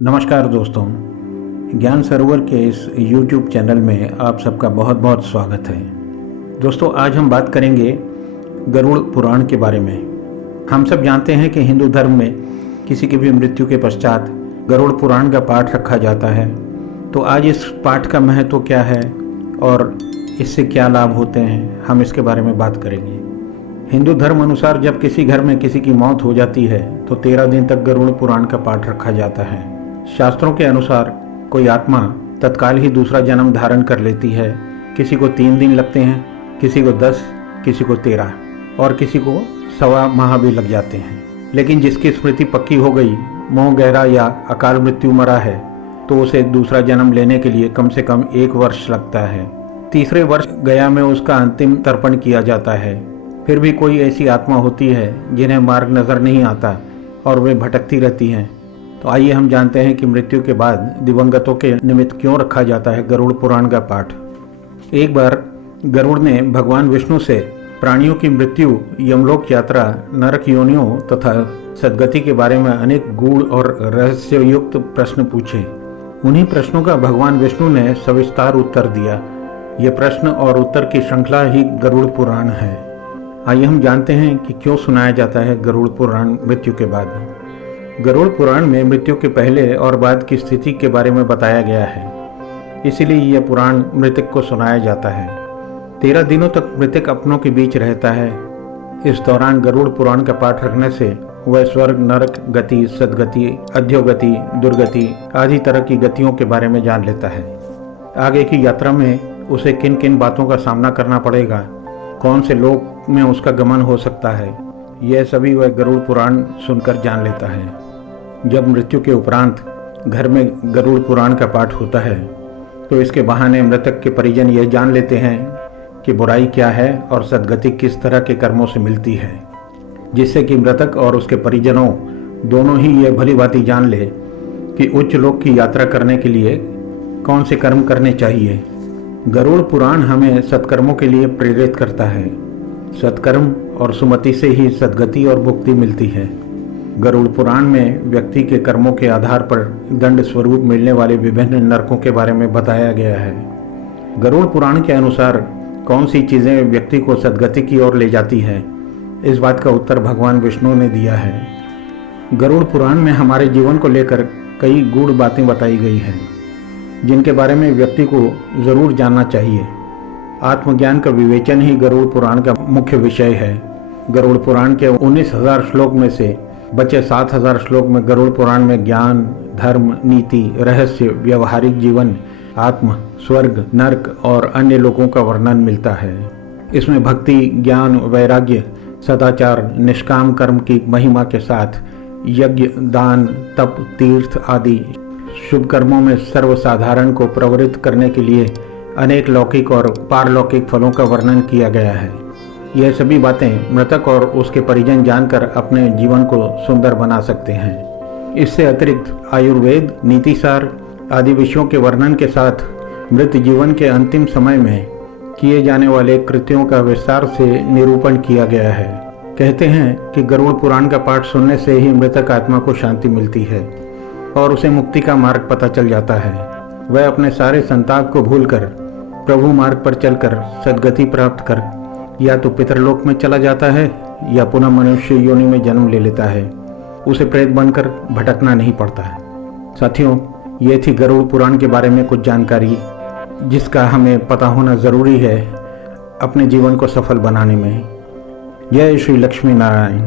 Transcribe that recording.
नमस्कार दोस्तों, ज्ञान सरोवर के इस YouTube चैनल में आप सबका बहुत बहुत स्वागत है। दोस्तों, आज हम बात करेंगे गरुड़ पुराण के बारे में। हम सब जानते हैं कि हिंदू धर्म में किसी की भी मृत्यु के पश्चात गरुड़ पुराण का पाठ रखा जाता है। तो आज इस पाठ का महत्व क्या है और इससे क्या लाभ होते हैं, हम इसके बारे में बात करेंगे। हिंदू धर्म अनुसार जब किसी घर में किसी की मौत हो जाती है तो 13 दिन तक गरुड़ पुराण का पाठ रखा जाता है। शास्त्रों के अनुसार कोई आत्मा तत्काल ही दूसरा जन्म धारण कर लेती है। किसी को 3 दिन लगते हैं, किसी को 10, किसी को 13 और किसी को 1.25 माह भी लग जाते हैं। लेकिन जिसकी स्मृति पक्की हो गई, मोह गहरा या अकाल मृत्यु मरा है, तो उसे दूसरा जन्म लेने के लिए कम से कम 1 वर्ष लगता है। तीसरे वर्ष गया में उसका अंतिम तर्पण किया जाता है। फिर भी कोई ऐसी आत्मा होती है जिन्हें मार्ग नज़र नहीं आता और वे भटकती रहती हैं। तो आइए हम जानते हैं कि मृत्यु के बाद दिवंगतों के निमित्त क्यों रखा जाता है गरुड़ पुराण का पाठ। एक बार गरुड़ ने भगवान विष्णु से प्राणियों की मृत्यु, यमलोक यात्रा, नरक योनियों तथा सद्गति के बारे में अनेक गूढ़ और रहस्ययुक्त प्रश्न पूछे। उन्हीं प्रश्नों का भगवान विष्णु ने सविस्तार उत्तर दिया। ये प्रश्न और उत्तर की श्रृंखला ही गरुड़ पुराण है। आइए हम जानते हैं कि क्यों सुनाया जाता है गरुड़ पुराण मृत्यु के बाद। गरुड़ पुराण में मृत्यु के पहले और बाद की स्थिति के बारे में बताया गया है, इसीलिए यह पुराण मृतक को सुनाया जाता है। 13 दिनों तक मृतक अपनों के बीच रहता है। इस दौरान गरुड़ पुराण का पाठ रखने से वह स्वर्ग, नरक गति, सद्गति, अध्योगति, दुर्गति आदि तरह की गतियों के बारे में जान लेता है। आगे की यात्रा में उसे किन किन बातों का सामना करना पड़ेगा, कौन से लोक में उसका गमन हो सकता है, यह सभी वह गरुड़ पुराण सुनकर जान लेता है। जब मृत्यु के उपरांत घर में गरुड़ पुराण का पाठ होता है तो इसके बहाने मृतक के परिजन यह जान लेते हैं कि बुराई क्या है और सद्गति किस तरह के कर्मों से मिलती है, जिससे कि मृतक और उसके परिजनों दोनों ही यह भली भांति जान ले कि उच्च लोक की यात्रा करने के लिए कौन से कर्म करने चाहिए। गरुड़ पुराण हमें सत्कर्मों के लिए प्रेरित करता है। सत्कर्म और सुमति से ही सद्गति और मुक्ति मिलती है। गरुड़ पुराण में व्यक्ति के कर्मों के आधार पर दंड स्वरूप मिलने वाले विभिन्न नरकों के बारे में बताया गया है। गरुड़ पुराण के अनुसार कौन सी चीज़ें व्यक्ति को सद्गति की ओर ले जाती है, इस बात का उत्तर भगवान विष्णु ने दिया है। गरुड़ पुराण में हमारे जीवन को लेकर कई गूढ़ बातें बताई गई हैं, जिनके बारे में व्यक्ति को ज़रूर जानना चाहिए। आत्मज्ञान का विवेचन ही गरुड़ पुराण का मुख्य विषय है। गरुड़ पुराण के 19,000 श्लोक में से बचे 7,000 श्लोक में गरुड़ पुराण में ज्ञान, धर्म, नीति, रहस्य, व्यवहारिक जीवन, आत्म, स्वर्ग, नरक और अन्य लोगों का वर्णन मिलता है। इसमें भक्ति, ज्ञान, वैराग्य, सदाचार, निष्काम कर्म की महिमा के साथ यज्ञ, दान, तप, तीर्थ आदि शुभ कर्मों में सर्वसाधारण को प्रवृत्त करने के लिए अनेक लौकिक और पारलौकिक फलों का वर्णन किया गया है। यह सभी बातें मृतक और उसके परिजन जानकर अपने जीवन को सुंदर बना सकते हैं। इससे अतिरिक्त आयुर्वेद, नीतिसार आदि विषयों के वर्णन के साथ मृत जीवन के अंतिम समय में किए जाने वाले कृत्यों का विस्तार से निरूपण किया गया है। कहते हैं कि गरुड़ पुराण का पाठ सुनने से ही मृतक आत्मा को शांति मिलती है और उसे मुक्ति का मार्ग पता चल जाता है। वह अपने सारे संताप को भूलकर प्रभु मार्ग पर चलकर सद्गति प्राप्त कर या तो पितरलोक में चला जाता है या पुनः मनुष्य योनि में जन्म ले लेता है। उसे प्रेत बनकर भटकना नहीं पड़ता है। साथियों, ये थी गरुड़ पुराण के बारे में कुछ जानकारी, जिसका हमें पता होना ज़रूरी है अपने जीवन को सफल बनाने में। जय श्री लक्ष्मी नारायण।